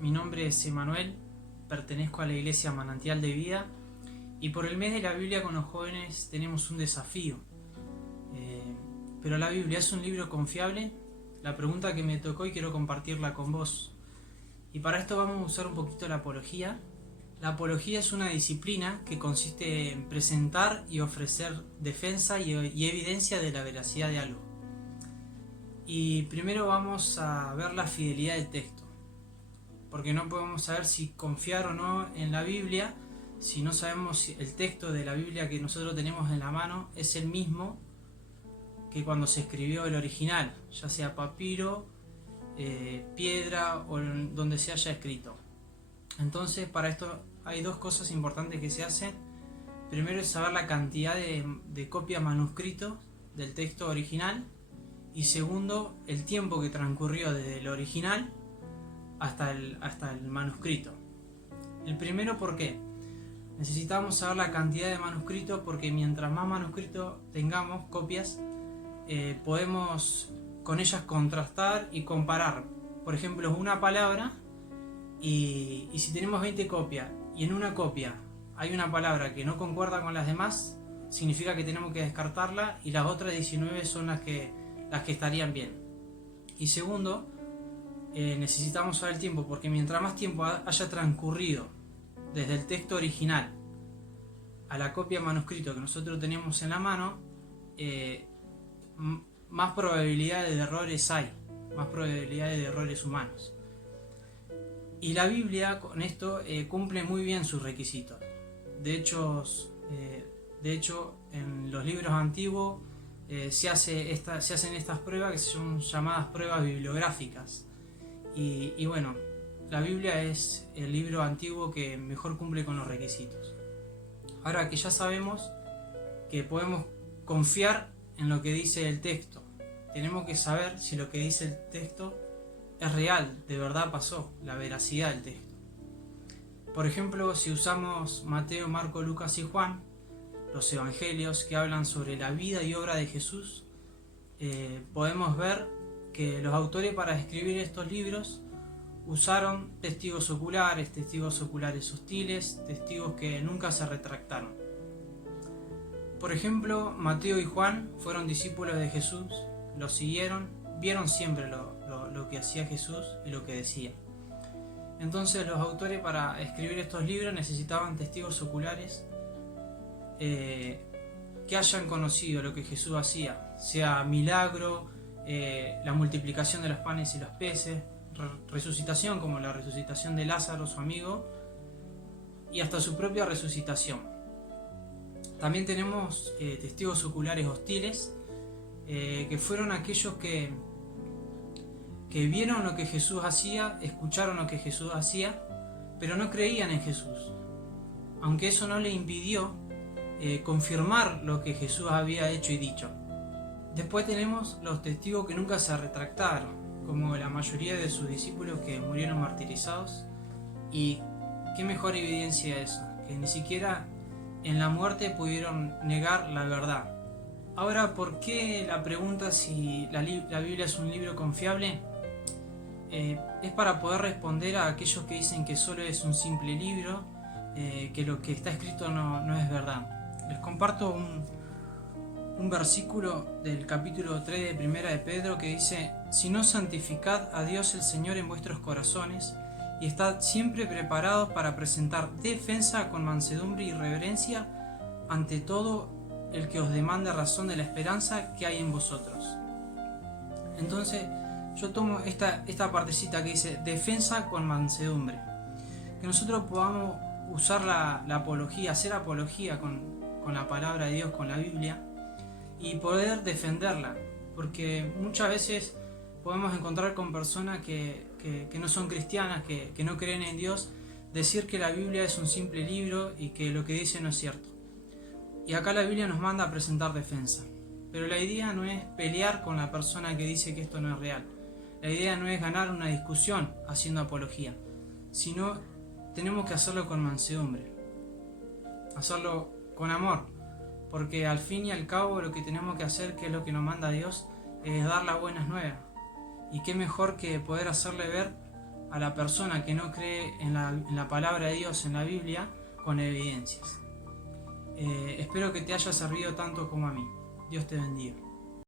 Mi nombre es Emanuel, pertenezco a la Iglesia Manantial de Vida y por el mes de la Biblia con los jóvenes tenemos un desafío. Pero la Biblia es un libro confiable. La pregunta que me tocó y quiero compartirla con vos. Y para esto vamos a usar un poquito la apología. La apología es una disciplina que consiste en presentar y ofrecer defensa y evidencia de la veracidad de algo. Y primero vamos a ver la fidelidad del texto, porque no podemos saber si confiar o no en la Biblia si no sabemos si el texto de la Biblia que nosotros tenemos en la mano es el mismo que cuando se escribió el original, ya sea papiro, piedra o donde se haya escrito. Entonces, para esto hay dos cosas importantes que se hacen. Primero es saber la cantidad de copias manuscritos del texto original, y segundo, el tiempo que transcurrió desde el original hasta el manuscrito. El primero, ¿por qué? Necesitamos saber la cantidad de manuscritos, porque mientras más manuscritos tengamos, copias, podemos con ellas contrastar y comparar. Por ejemplo, una palabra, y si tenemos 20 copias y en una copia hay una palabra que no concuerda con las demás, significa que tenemos que descartarla y las otras 19 son las que estarían bien. Y segundo, necesitamos saber el tiempo, porque mientras más tiempo haya transcurrido desde el texto original a la copia manuscrito que nosotros tenemos en la mano, más probabilidades de errores hay, más probabilidades de errores humanos. Y la Biblia con esto cumple muy bien sus requisitos. De hecho, en los libros antiguos se hacen estas pruebas que son llamadas pruebas bibliográficas. Y bueno, la Biblia es el libro antiguo que mejor cumple con los requisitos. Ahora que ya sabemos que podemos confiar en lo que dice el texto, tenemos que saber si lo que dice el texto es real, de verdad pasó, la veracidad del texto. Por ejemplo, si usamos Mateo, Marco, Lucas y Juan, los evangelios que hablan sobre la vida y obra de Jesús, podemos ver que los autores para escribir estos libros usaron testigos oculares hostiles, testigos que nunca se retractaron. Por ejemplo, Mateo y Juan fueron discípulos de Jesús, lo siguieron, vieron siempre lo que hacía Jesús y lo que decía. Entonces los autores para escribir estos libros necesitaban testigos oculares que hayan conocido lo que Jesús hacía, sea milagro, la multiplicación de los panes y los peces, resucitación como la resucitación de Lázaro, su amigo, y hasta su propia resucitación. También tenemos testigos oculares hostiles, que fueron aquellos que vieron lo que Jesús hacía, escucharon lo que Jesús hacía, pero no creían en Jesús, aunque eso no le impidió confirmar lo que Jesús había hecho y dicho. Después tenemos los testigos que nunca se retractaron, como la mayoría de sus discípulos que murieron martirizados. Y qué mejor evidencia eso, que ni siquiera en la muerte pudieron negar la verdad. Ahora, ¿por qué la pregunta si la Biblia es un libro confiable? Es para poder responder a aquellos que dicen que solo es un simple libro, que lo que está escrito no es verdad. Les comparto un versículo del capítulo 3 de Primera de Pedro que dice: «Si no, santificad a Dios el Señor en vuestros corazones, y estad siempre preparados para presentar defensa con mansedumbre y reverencia ante todo el que os demande razón de la esperanza que hay en vosotros». Entonces yo tomo esta partecita que dice defensa con mansedumbre, que nosotros podamos usar la apología, hacer apología con la palabra de Dios, con la Biblia, y poder defenderla, porque muchas veces podemos encontrar con personas que no son cristianas, que no creen en Dios, decir que la Biblia es un simple libro y que lo que dice no es cierto. Y acá la Biblia nos manda a presentar defensa, pero la idea no es pelear con la persona que dice que esto no es real. La idea no es ganar una discusión haciendo apología, sino tenemos que hacerlo con mansedumbre, hacerlo con amor, porque al fin y al cabo lo que tenemos que hacer, que es lo que nos manda Dios, es dar las buenas nuevas. Y qué mejor que poder hacerle ver a la persona que no cree en la palabra de Dios, en la Biblia, con evidencias. Espero que te haya servido tanto como a mí. Dios te bendiga.